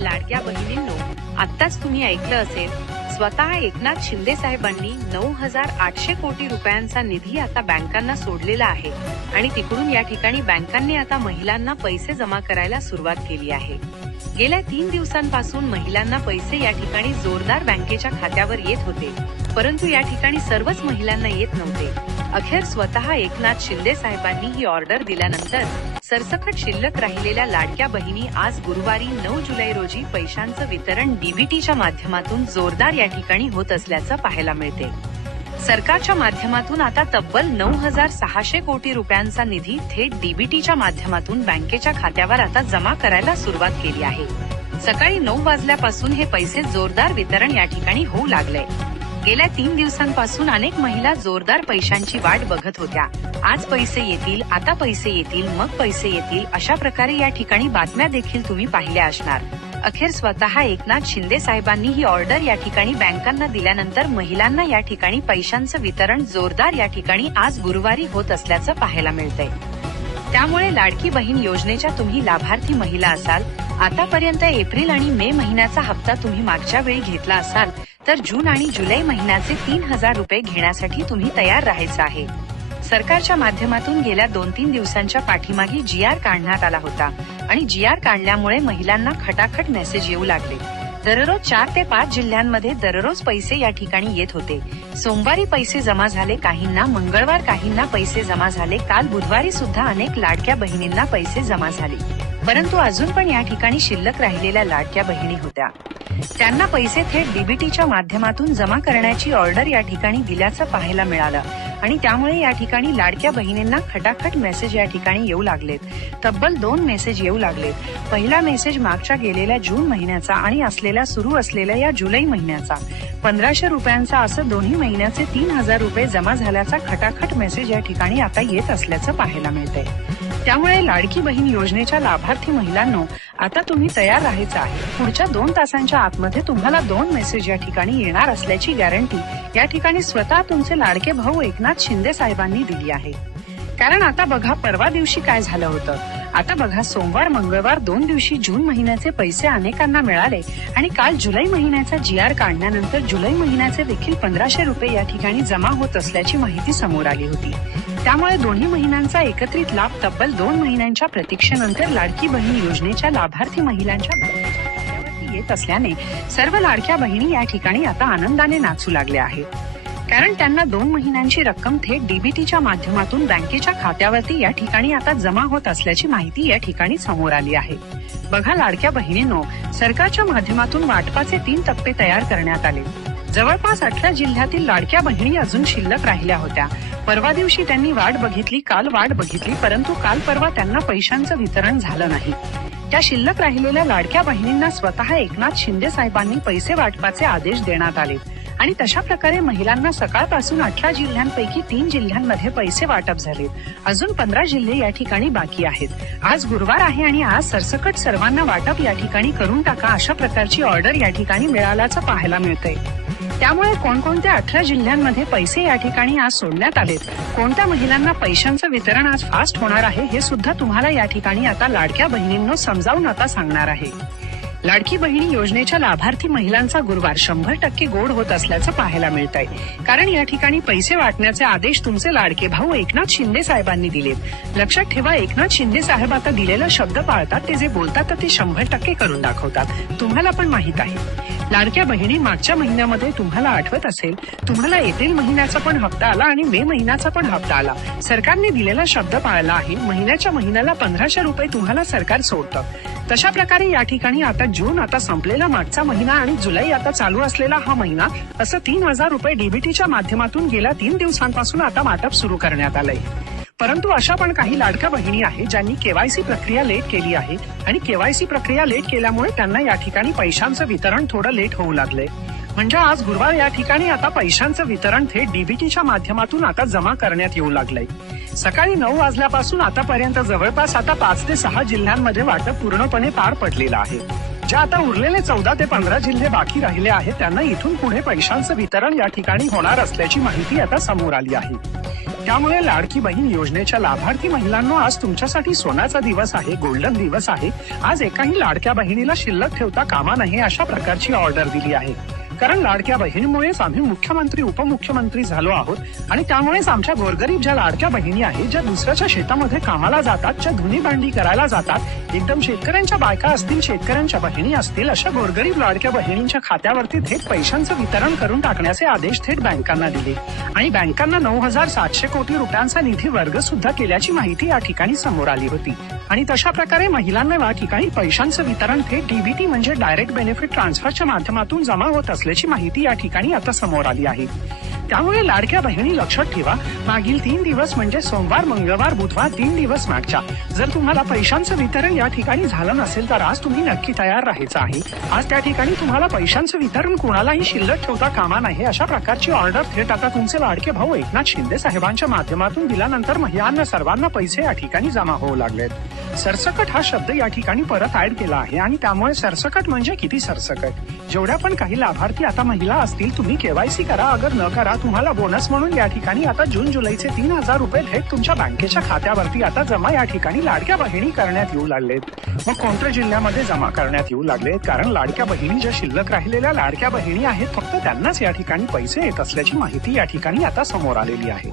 लाडक्या बहिणींनो, आत्ताच तुम्ही ऐकलं असेल, स्वतः एकनाथ शिंदे साहेबांनी 9,800 कोटी रुपयांचा निधी आता बँकांना सोडलेला आहे आणि तिकडून या ठिकाणी बँकांनी आता महिलांना पैसे जमा करायला सुरुवात केली आहे। गेल्या 3 दिवसांपासून महिलांना पैसे या ठिकाणी जोरदार बँकेच्या खात्यावर येत होते, परंतु या ठिकाणी सर्वच महिलांना येत नव्हते। अखेर स्वतः एकनाथ शिंदे साहेबांनी ही ऑर्डर दिल्यानंतर सरसकट शिल्लक राहिलेल्या लाडक्या बहिणी आज गुरुवारी 9 जुलै रोजी पैशांचं वितरण डीबीटीच्या माध्यमातून जोरदार या ठिकाणी होत असल्याचं पाहायला मिळते। सरकारच्या माध्यमातून आता तब्बल 9,600 कोटी रुपयांचा निधी थेट डीबीटीच्या माध्यमातून बँकेच्या खात्यावर आता जमा करायला सुरुवात केली आहे। सकाळी 9 वाजल्यापासून हे पैसे जोरदार वितरण या ठिकाणी होऊ लागले। गेल्या 3 दिवसांपासून अनेक महिला जोरदार पैशांची वाट बघत होत्या। आज पैसे येतील, आता पैसे येतील, मग पैसे येतील, अशा प्रकारे या ठिकाणी बातम्या देखील तुम्ही पाहिल्या असणार। अखेर स्वतः एकनाथ शिंदे साहेबांनी ही ऑर्डर या ठिकाणी बँकांना दिल्यानंतर महिलांना या ठिकाणी पैशांचं वितरण जोरदार या ठिकाणी आज गुरुवारी होत असल्याचं पाहायला मिळतंय। त्यामुळे लाडकी बहीण योजनेच्या तुम्ही लाभार्थी महिला असाल, आतापर्यंत एप्रिल आणि मे महिन्याचा हप्ता तुम्ही मागच्या वेळी घेतला असाल, तर जून आणि जुलै महिन्याचे 3,000 रुपये घेण्यासाठी तुम्ही तयार राहायचं आहे। सरकारच्या माध्यमातून गेल्या 2-3 दिवसांच्या पाठीमागे GR काढण्यात आला होता आणि GR काढल्यामुळे महिलांना खटाखट मेसेज येऊ लागले। दररोज 4 ते 5 जिल्ह्यांमध्ये दररोज पैसे या ठिकाणी येत होते। सोमवारी पैसे जमा झाले काहींना, मंगळवार काहींना पैसे जमा झाले, काल बुधवारी सुद्धा अनेक लाडक्या बहिणींना पैसे जमा झाले, परंतु अजून पण या ठिकाणी शिल्लक राहिलेल्या लाडक्या बहिणी होत्या। त्यांना पैसे थेट डीबीटीच्या माध्यमातून जमा करण्याची ऑर्डर या ठिकाणी दिल्याचं पाहायला मिळालं आणि त्यामुळे या ठिकाणी लाडक्या बहिणींना खटाखट मेसेज या ठिकाणी येऊ लागलेत। तब्बल 2 मेसेज येऊ लागलेत। पहिला मेसेज मागच्या गेलेल्या जून महिन्याचा आणि असलेल्या सुरू असलेल्या या जुलै महिन्याचा 1,500 रुपयांचा, असं दोन्ही महिन्याचे 3,000 रुपये जमा झाल्याचा खटाखट मेसेज या ठिकाणी आता येत असल्याचं पाहायला मिळतंय। त्यामुळे लाडकी बहीण योजनेच्या लाभार्थी महिलांनो, आता तुम्ही तयार राहायचं आहे। पुढच्या 2 तासांच्या आतमध्ये तुम्हाला 2 मेसेज या ठिकाणी येणार असल्याची गॅरंटी या ठिकाणी स्वतः तुमचे लाडके भाऊ एकनाथ शिंदे साहेबांनी दिली आहे। कारण आता बघा, परवा दिवशी काय झालं होतं, आता बघा, सोमवार मंगळवार 2 दिवशी जून महिन्याचे पैसे अनेकांना मिळाले आणि काल जुलै महिन्याचा GR काढल्यानंतर जुलै महिन्याचे देखील 1,500 रुपये या ठिकाणी जमा होत असल्याची माहिती समोर आली होती। त्यामुळे दोन्ही महिन्यांचा एकत्रित लाभ तब्बल 2 महिन्यांच्या प्रतीक्षेनंतर लाडकी बहीण योजनेच्या लाभार्थी महिलांच्या खात्यावरती येत असल्याने सर्व लाडक्या बहिणी या ठिकाणी आता आनंदाने नाचू लागल्या आहेत। कारण त्यांना 2 महिन्यांची रक्कम थेट डीबीटीच्या माध्यमातून बँकेच्या खात्यावरती या ठिकाणी आता जमा होत असल्याची माहिती या ठिकाणी समोर आली आहे। बघा लाडक्या बहिणींनो, सरकारच्या माध्यमातून वाटपाचे 3 टप्पे तयार करण्यात आले। जवळपास 18 जिल्ह्यातील लाडक्या बहिणी अजून शिल्लक राहिल्या होत्या। परवा दिवशी त्यांनी वाट बघितली, काल वाट बघितली, परंतु काल परवा त्यांना पैशांचं वितरण झालं नाही। त्या शिल्लक राहिलेल्या लाडक्या बहिणींना स्वतः एकनाथ शिंदे साहेबांनी पैसे वाटपाचे आदेश देण्यात आले आणि तशा प्रकारे महिलांना सकाळपासून 18 जिल्ह्यांपैकी 3 जिल्ह्यांमध्ये पैसे वाटप झाले। अजून 15 जिल्हे या ठिकाणी बाकी आहेत। आज गुरुवार आहे आणि आज सरसकट सर्वांना वाटप या ठिकाणी करून टाका, अशा प्रकारची ऑर्डर या ठिकाणी मिळाल्याचं पाहायला मिळतंय। त्यामुळे कोणकोणत्या 18 जिल्ह्यांमध्ये पैसे या ठिकाणी आज सोडण्यात आलेत, कोणत्या महिलांना पैशांचं वितरण आज फास्ट होणार आहे, हे सुद्धा तुम्हाला या ठिकाणी आता लाडक्या बहिणींनो समजावून आता सांगणार आहे। लाडकी बहिणी योजनेच्या लाभार्थी महिलांचा गुरुवार 100% गोड होत असल्याचं पाहायला मिळतंय। कारण या ठिकाणी पैसे वाटण्याचे आदेश तुमचे लाडके भाऊ एकनाथ शिंदे साहेबांनी दिलेत। लक्षात ठेवा, एकनाथ शिंदे साहेब आता दिलेला शब्द पाळतात, ते जे बोलतात ते 100% करून दाखवतात। तुम्हाला पण माहित आहे, लाडक्या बहिणी मागच्या महिन्यामध्ये तुम्हाला आठवत असेल, तुम्हाला एप्रिल महिन्याचा पण हप्ता आला आणि मे महिन्याचा पण हप्ता आला। सरकारने दिलेला शब्द पाळला आहे। महिन्याच्या महिन्याला 1,500 रुपये तुम्हाला सरकार सोडतं। तशा प्रकारे या ठिकाणी आता जून आता संपलेला मागचा महिना आणि जुलै आता चालू असलेला हा महिना, असं 3,000 रुपये डीबीटीच्या माध्यमातून गेल्या 3 दिवसांपासून आता वाटप सुरू करण्यात आलंय। परंतु अशा पण काही लाडक्या बहिणी आहेत ज्यांनी केवायसी प्रक्रिया लेट केली आहे आणि केवायसी प्रक्रिया लेट केल्यामुळे त्यांना या ठिकाणी पैशांचं वितरण थोडं लेट होऊ लागलंय। म्हणजे आज गुरुवार या ठिकाणी आता पैशांचं वितरण थेट डीबीटीच्या माध्यमातून आता जमा करण्यात येऊ लागलंय। सकाळी 9 वाजल्यापासून आतापर्यंत जवळपास आता 5 ते 6 जिल्ह्यांमध्ये वाटप पूर्णपणे पार पडलेलं आहे। ज्या आता उरलेले 14 ते 15 जिल्हे बाकी राहिले आहेत, त्यांना इथून पुढे पैशांचं वितरण या ठिकाणी होणार असल्याची माहिती आता समोर आली आहे। त्यामुळे लाडकी बहीण योजनेच्या लाभार्थी महिलांना आज तुमच्यासाठी सोन्याचा दिवस आहे, गोल्डन दिवस आहे. आज एकाही लाडक्या बहिणीला शिल्लक ठेवता कामा नये अशा प्रकारची ऑर्डर दिली आहे. कारण लाडक्या बहिणीमुळेच आम्ही मुख्यमंत्री उपमुख्यमंत्री झालो आहोत आणि त्यामुळेच आमच्या गोरगरीब ज्या लाडक्या बहिणी आहेत, ज्या दुसऱ्याच्या शेतामध्ये कामाला जातात, ज्या धुनी भांडी करायला जातात, एकदम शेतकऱ्यांच्या बायका असतील, शेतकऱ्यांच्या बहिणी असतील, अशा गोरगरीब लाडक्या बहिणींच्या खात्यावरती थेट पैशांचं वितरण करून टाकण्याचे आदेश थेट बँकांना दिले आणि बँकांना 9,700 कोटी रुपयांचा निधी वर्ग सुद्धा केल्याची माहिती या ठिकाणी समोर आली होती. आणि तशा प्रकारे महिलांना या ठिकाणी पैशांचं वितरण थेट डीबीटी म्हणजे डायरेक्ट बेनिफिट ट्रान्सफरच्या माध्यमातून जमा होत असल्याची माहिती या ठिकाणी आता समोर आली आहे. त्यामुळे लाडक्या बहिणी लक्षात ठेवा, मागील 3 दिवस म्हणजे सोमवार, मंगळवार, बुधवार 3 दिवस मागच्या जर तुम्हाला पैशांचं वितरण या ठिकाणी झालं नसेल तर आज तुम्ही नक्की तयार राहायचं आहे. आज त्या ठिकाणी तुम्हाला पैशांचं वितरण कोणालाही शिल्लक ठेवता कामा नये अशा प्रकारची ऑर्डर थेट आता तुमचे लाडके भाऊ एकनाथ शिंदे साहेबांच्या माध्यमातून दिल्यानंतर महिलांना सर्वांना पैसे या ठिकाणी जमा होऊ लागलेत. सरसकट हा शब्द या ठिकाणी परत ऍड केला आहे आणि त्यामुळे सरसकट म्हणजे किती सरसकट. जेवढ्या पण काही लाभार्थी आता महिला असतील, तुम्ही केवायसी करा अगर न करा, तुम्हाला बोनस म्हणून या ठिकाणी आता जून जुलैचे 3,000 रुपये थेट तुमच्या बँकेच्या खात्यावरती आता जमा या ठिकाणी लाडक्या बहिणी करण्यात येऊ लागलेत. मग कोणत्या जिल्ह्यामध्ये जमा करण्यात येऊ लागलेत? कारण लाडक्या बहिणी ज्या शिल्लक राहिलेल्या लाडक्या बहिणी आहेत, फक्त त्यांनाच या ठिकाणी पैसे येत असल्याची माहिती या ठिकाणी आता समोर आलेली आहे.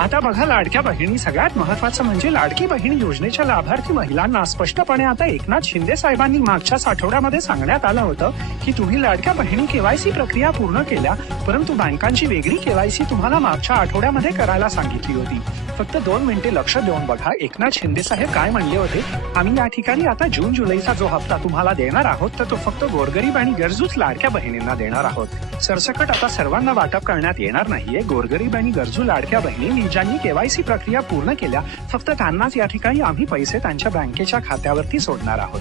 आता बघा, लाडक्या बहिणी सगळ्यात महत्वाचं म्हणजे लाडकी बहीण योजनेच्या लाभार्थी महिलांना स्पष्टपणे आता एकनाथ शिंदे साहेबांनी मागच्याच आठवड्यामध्ये सांगण्यात आलं होतं की तुम्ही लाडक्या बहिणी केवायसी प्रक्रिया पूर्ण केल्या, परंतु बँकांची वेगळी केवायसी तुम्हाला मागच्या आठवड्यामध्ये करायला सांगितली होती. फक्त 2 मिनिटे लक्ष देऊन बघा, एकनाथ शिंदे साहेब काय म्हणले होते, आम्ही या ठिकाणी आता जून जुलैचा जो हप्ता तुम्हाला देणार आहोत तर तो फक्त गोरगरीब आणि गरजूच लाडक्या बहिणींना देणार आहोत. सरसकट आता सर्वांना वाटप करण्यात येणार नाहीये. गोरगरीब आणि गरजू लाडक्या बहिणींनी ज्यांनी केवायसी प्रक्रिया पूर्ण केल्या, फक्त त्यांनाच या ठिकाणी आम्ही पैसे त्यांच्या बँकेच्या खात्यावरती सोडणार आहोत.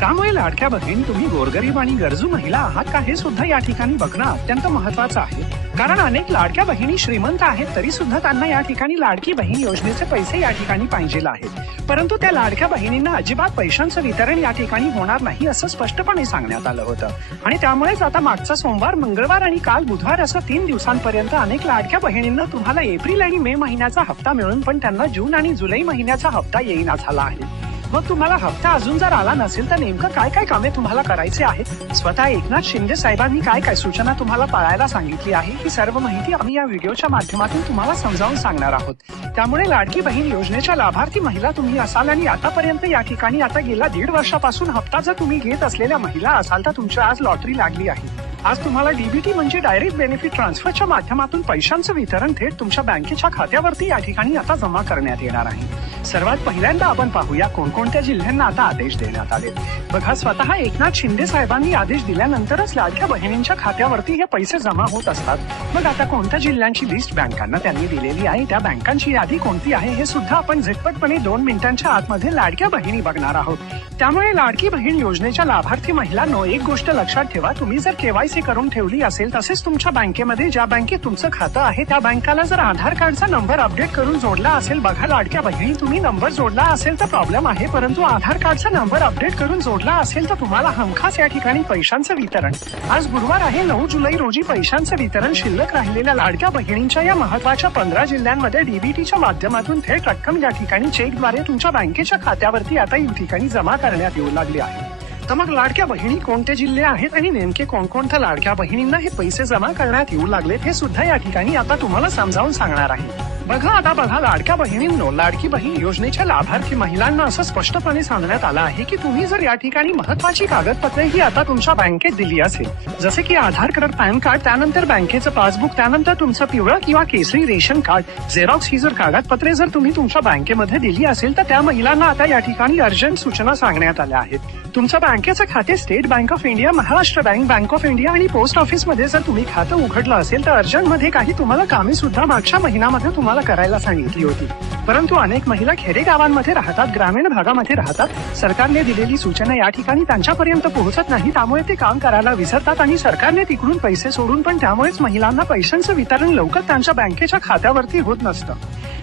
त्यामुळे लाडक्या बहीण, तुम्ही गोरगरीब आणि गरजू महिला आहात का हे सुद्धा या ठिकाणी बघणं अत्यंत महत्वाचं आहे. कारण अनेक लाडक्या बहिणी श्रीमंत आहेत तरी सुद्धा त्यांना या ठिकाणी लाडकी बहीण योजनेचे पैसे या ठिकाणी पाहिजे आहेत, परंतु त्या लाडक्या बहिणींना अजिबात पैशांचं वितरण या ठिकाणी होणार नाही असं स्पष्टपणे सांगण्यात आलं होतं. आणि त्यामुळेच आता मागचा सोमवार, मंगळवार आणि काल बुधवार असं 3 दिवसांपर्यंत अनेक लाडक्या बहिणींना तुम्हाला एप्रिल आणि मे महिन्याचा हप्ता मिळून पण त्यांना जून आणि जुलै महिन्याचा हप्ता येईना झाला आहे. मग तुम्हाला हप्ता अजून जर आला नसेल तर नेमकं काय काय कामे तुम्हाला करायचे आहेत, स्वतः एकनाथ शिंदे साहेबांनी काय काय सूचना तुम्हाला पाळायला सांगितली आहे, ही सर्व माहिती आम्ही या व्हिडिओच्या माध्यमातून तुम्हाला समजावून सांगणार आहोत. त्यामुळे लाडकी बहीण योजनेच्या लाभार्थी महिला तुम्ही असाल आणि आतापर्यंत या ठिकाणी आता गेल्या 1.5 वर्षापासून हप्ता जर तुम्ही घेत असलेल्या महिला असाल तर तुमची आज लॉटरी लागली आहे. आज तुम्हाला डीबीटी म्हणजे डायरेक्ट बेनिफिट ट्रान्सफरच्या माध्यमातून पैशांचं वितरण थेट तुमच्या बँकेच्या खात्यावरती या ठिकाणी आता जमा करण्यात येणार आहे. सर्वात पहिल्यांदा आपण पाहूया कोणकोणत्या जिल्ह्यांना आता आदेश देण्यात आले. बघा, स्वतः एकनाथ शिंदे साहेबांनी आदेश दिल्यानंतरच लाडक्या बहिणींच्या खात्यावरती हे पैसे जमा होत असतात. मग आता कोणत्या जिल्ह्यांची लिस्ट बँकांना त्यांनी दिलेली आहे, त्या बँकांची यादी कोणती आहे हे सुद्धा आपण झटपटपणे 2 मिनिटांच्या आतमध्ये लाडक्या बहिणी बघणार आहोत. त्यामुळे लाडकी बहीण योजनेच्या लाभार्थी महिलांनो, एक गोष्ट लक्षात ठेवा, तुम्ही जर केवायसी करून ठेवली असेल, तसेच तुमच्या बँकेमध्ये ज्या बँकेत तुमचं खातं आहे त्या बँकेला जर आधार कार्डचा नंबर अपडेट करून जोडला असेल, बघा लाडक्या बहिणी, तुम्ही नंबर जोडला असेल तर प्रॉब्लेम आहे, परंतु आधार कार्डचा नंबर अपडेट करून जोडला असेल तर तुम्हाला हमखास या ठिकाणी पैशांचं वितरण. आज गुरुवार आहे 9 जुलै रोजी पैशांचं वितरण शिल्लक राहिलेल्या लाडक्या बहिणींच्या या महत्वाच्या 15 जिल्ह्यांमध्ये डीबीटीच्या माध्यमातून थेट रक्कम या ठिकाणी चेकद्वारे तुमच्या बँकेच्या खात्यावरती आता या ठिकाणी जमा करण्यात येऊ लागली आहे. तर मग लाडक्या बहिणी कोणते जिल्हे आहेत आणि नेमके कोणकोणत्या लाडक्या बहिणींना हे पैसे जमा करण्यात येऊ लागलेत हे सुद्धा या ठिकाणी आता तुम्हाला समजावून सांगणार आहे. बघा, लाडक्या बहिणींनो, लाडकी बहीण योजनेच्या लाभार्थी महिलांना असं स्पष्टपणे सांगण्यात आलं आहे की तुम्ही जर या ठिकाणी महत्वाची कागदपत्रे ही आता तुमच्या बँकेत दिली असेल, जसे की आधार कार्ड, पॅन कार्ड, त्यानंतर बँकेचं पासबुक, त्यानंतर तुमचं पिवळं किंवा केसरी रेशन कार्ड, झेरॉक्स, ही जर कागदपत्रे जर तुम्ही तुमच्या बँकेमध्ये दिली असेल तर त्या महिलांना आता या ठिकाणी अर्जंट सूचना सांगण्यात आल्या आहेत. तुमचं बँकेचं खाते state bank of India, Maharashtra bank, bank of India आणि पोस्ट ऑफिसमध्ये जर तुम्ही खातं उघडलं असेल तर अर्जंटमध्ये काही तुम्हाला कामे सुद्धा मागच्या महिन्यामध्ये तुम्हाला करायला सांगितली होती. परंतु अनेक महिला खेडेगावांमध्ये राहतात, ग्रामीण भागामध्ये राहतात. सरकारने दिलेली सूचना या ठिकाणी त्यांच्यापर्यंत पोहोचत नाही, त्यामुळे ते काम करायला विसरतात आणि सरकारने तिकडून पैसे सोडून पण त्यामुळेच महिलांना पैशांचं वितरण लवकर त्यांच्या बँकेच्या खात्यावरती होत नसतं.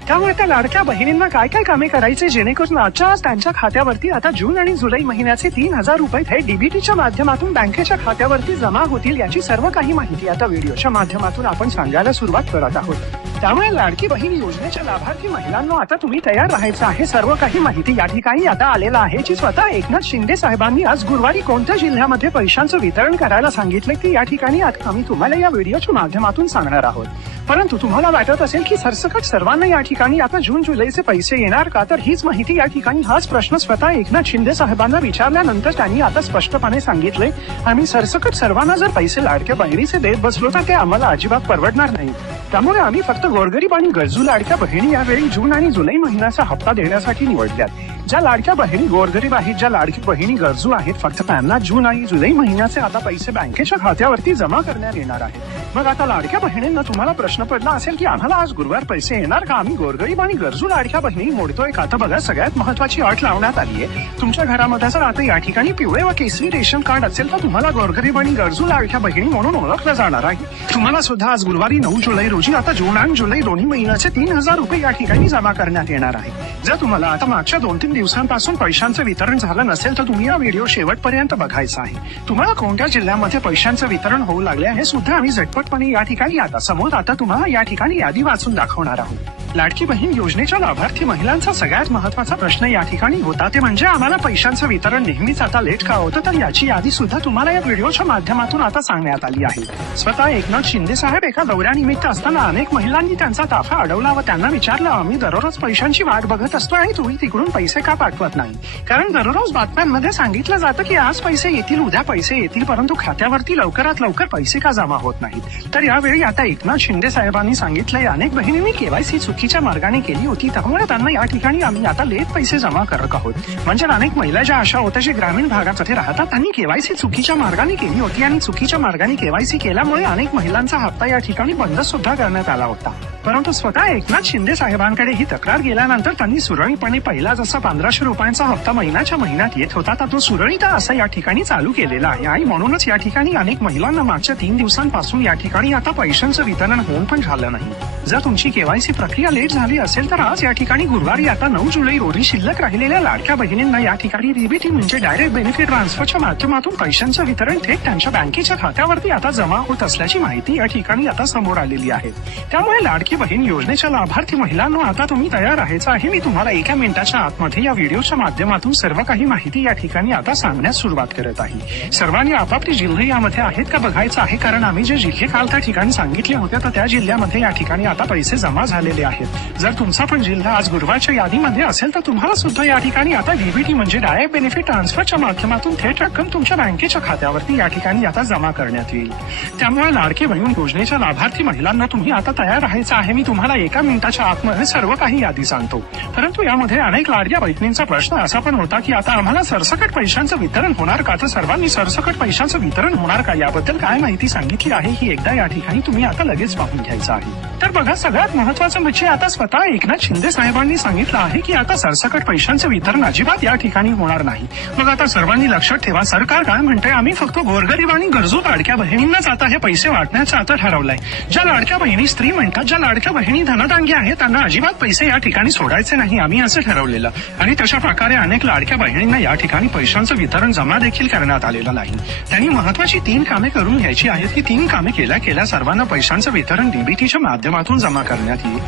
त्यामुळे त्या लाडक्या बहिणींना काय काय कामे करायचे जेणेकरून आजच्या आज त्यांच्या खात्यावरती आता जून आणि जुलै महिन्याचे 3,000 रुपये थेट डीबीटीच्या माध्यमातून बँकेच्या खात्यावरती जमा होतील, याची सर्व काही माहिती आता व्हिडिओच्या माध्यमातून आपण सांगायला सुरुवात करत आहोत. त्यामुळे लाडकी बहीण योजनेच्या लाभार्थी महिलांना आता तुम्ही तयार राहायचं आहे. सर्व काही माहिती या ठिकाणी आता आलेला आहे, जी स्वतः एकनाथ शिंदे साहेबांनी आज गुरुवारी कोणत्या जिल्ह्यामध्ये पैशांचं वितरण करायला सांगितलं की या ठिकाणी आता आम्ही तुम्हाला या व्हिडिओच्या माध्यमातून सांगणार आहोत. परंतु तुम्हाला वाटत असेल की सरसकट सर्वांना या ठिकाणी आता जून जुलैचे पैसे येणार का, तर हीच माहिती या ठिकाणी हाच प्रश्न स्वतः एकनाथ शिंदे साहेबांना विचारल्यानंतर त्यांनी आता स्पष्टपणे सांगितले, आम्ही सरसकट सर्वांना जर पैसे लाडक्या बहिणीचे देत बसलो तर ते आम्हाला अजिबात परवडणार नाही. त्यामुळे आम्ही फक्त गोरगरीब आणि गरजू लाडक्या बहिणी यावेळी जून आणि जुलै महिन्याचा हप्ता देण्यासाठी निवडल्यात. ज्या लाडक्या बहिणी गोरगरीब आहेत, ज्या लाडकी बहिणी गरजू आहेत, फक्त त्यांना जून आणि जुलै महिन्याचे आता पैसे बँकेच्या खात्यावरती जमा करण्यात येणार आहेत. मग आता लाडक्या बहिणींना तुम्हाला प्रश्न पडला असेल की आम्हाला आज गुरुवार पैसे येणार का, आम्ही गोरगरीब आणि गरजू लाडक्या बहिणी मोडतोय का, तर बघा सगळ्यात महत्वाची अट लावण्यात आली आहे. तुमच्या घरामध्ये जर आता या ठिकाणी पिवळे व केसरी रेशन कार्ड असेल तर तुम्हाला गोरगरीब आणि गरजू लाडक्या बहिणी म्हणून ओळखलं जाणार आहे. तुम्हाला सुद्धा आज गुरुवारी 9 जुलै रोजी आता जून आणि जुलै दोन्ही महिन्याचे 3,000 रुपये या ठिकाणी जमा करण्यात येणार आहे. जर तुम्हाला आता मागच्या 2-3 दिवसांपासून पैशांचं वितरण झालं नसेल तर तुम्ही हा व्हिडिओ शेवटपर्यंत बघायचा आहे. तुम्हाला कोणत्या जिल्ह्यामध्ये पैशांचं वितरण होऊ लागले हे सुद्धा आम्ही झटपटपणे या ठिकाणी आता समोर आता तुम्हाला या ठिकाणी यादी वाचून दाखवणार आहोत. लाडकी बहीण योजनेच्या लाभार्थी महिलांचा सगळ्यात महत्वाचा प्रश्न या ठिकाणी होता ते म्हणजे आम्हाला पैशांचं वितरण नेहमीच आता लेट का होतं, तर याची यादी सुद्धा तुम्हाला या व्हिडिओच्या माध्यमातून आता सांगण्यात आली आहे. स्वतः एकनाथ शिंदे साहेब एका दौऱ्यानिमित्त असताना अनेक महिलांनी त्यांचा ताफा अडवला व त्यांना विचारलं, आम्ही दररोज पैशांची वाट बघत असतो आणि तुम्ही तिकडून पैसे का पाठवत नाही. कारण दररोज बातम्यांमध्ये सांगितलं जातं की आज पैसे येतील, उद्या पैसे येतील, परंतु खात्यावरती लवकरात लवकर पैसे का जमा होत नाहीत. तर यावेळी आता एकनाथ शिंदे साहेबांनी सांगितलंय, अनेक बहिणींनी केवायसी चुकीच्या मार्गाने केली होती, त्यामुळे त्यांना या ठिकाणी आम्ही आता लेट पैसे जमा करत आहोत. म्हणजे अनेक महिला ज्या अशा होत्या जे ग्रामीण भागामध्ये राहतात त्यांनी केवायसी चुकीच्या मार्गाने केली होती आणि चुकीच्या मार्गाने केवायसी केल्यामुळे अनेक महिलांचा हप्ता या ठिकाणी बंद सुद्धा करण्यात आला होता. परंतु स्वतः एकनाथ शिंदे साहेबांकडे ही तक्रार गेल्यानंतर त्यांनी सुरळीतपणे पहिला जसा 1500 रुपयांचा हप्ता महिन्याच्या महिन्यात येत होता तो सुरळीत असा या ठिकाणी चालू केलेला आहे. आणि म्हणूनच या ठिकाणी अनेक महिलांना मागच्या 3 दिवसांपासून या ठिकाणी आता पैशांचं वितरण होऊन पण झालं नाही. जर तुमची केवायसी प्रक्रिया लेट झाली असेल तर आज या ठिकाणी गुरुवारी आता 9 जुलै रोजी शिल्लक राहिलेल्या लाडक्या बहिणींना या ठिकाणी डीबीटी म्हणजे डायरेक्ट बेनिफिट ट्रान्सफरच्या माध्यमातून पैशांचं वितरण थेट त्यांच्या बँकेच्या खात्यावरती आता जमा होत असल्याची माहिती या ठिकाणी आता समोर आलेली आहे. त्यामुळे लाडकी बहीण योजनेच्या लाभार्थी महिलांना आता तुम्ही तयार राहायचं आहे. मी तुम्हाला 1 मिनिटाच्या आतमध्ये या व्हिडिओच्या माध्यमातून सर्व काही माहिती या ठिकाणी आता सांगण्यास सुरुवात करत आहे. सर्वांनी आपापले जिल्हे यामध्ये आहेत का बघायचं आहे, कारण आम्ही जे जिल्हे काल त्या ठिकाणी सांगितले होते तर त्या जिल्ह्यामध्ये या ठिकाणी आता पैसे जमा झालेले आहेत. जर तुमचा पण जिल्हा आज गुरुवारच्या यादीमध्ये असेल तर तुम्हाला सुद्धा या ठिकाणी आता डीबीटी म्हणजे डायरेक्ट बेनिफिट ट्रान्सफरच्या माध्यमातून थेट रक्कम तुमच्या बँकेच्या खात्यावरती या ठिकाणी आता जमा करण्यात येईल. त्यामुळे लाडकी बहीण योजनेच्या लाभार्थी महिलांना तुम्ही आता तयार राहायचं आहे. मी तुम्हाला 1 मिनिटाच्या आतमध्ये सर्व काही यादी सांगतो. परंतु यामध्ये अनेक लाडक्या बहिणींचा प्रश्न असा पण होता की आता आम्हाला सरसकट पैशांचं वितरण होणार का, तर सर्वांनी सरसकट पैशांचं वितरण होणार का याबद्दल काय माहिती सांगितली आहे ही एकदा या ठिकाणी तुम्ही आता लगेच पाहून घ्यायचं आहे. तर बघा सगळ्यात महत्वाचं म्हणजे आता स्वतः एकनाथ शिंदे साहेबांनी सांगितलं आहे की आता सरसकट पैशांचं वितरण अजिबात या ठिकाणी होणार नाही. मग आता सर्वांनी लक्षात ठेवा, सरकार काय म्हणतंय, आम्ही फक्त गोरगरीब आणि गरजू लाडक्या बहिणींनाच आता हे पैसे वाटण्याचं आता ठरवलंय. ज्या लाडक्या बहिणी स्त्री म्हणतात, ज्या लाडक्या बहिणी धनदांगी आहेत त्यांना अजिबात पैसे या ठिकाणी सोडायचे नाही, आम्ही असं ठरवलेलं. आणि तशा प्रकारे अनेक लाडक्या बहिणींना या ठिकाणी पैशांचं वितरण जमा देखील करण्यात आलेलं नाही. त्यांनी महत्वाची 3 कामे करून घ्यायची आहेत. ही 3 कामे केल्या सर्वांना पैशांचं वितरण डीबीटीच्या माध्यमातून जमा करण्यात येईल.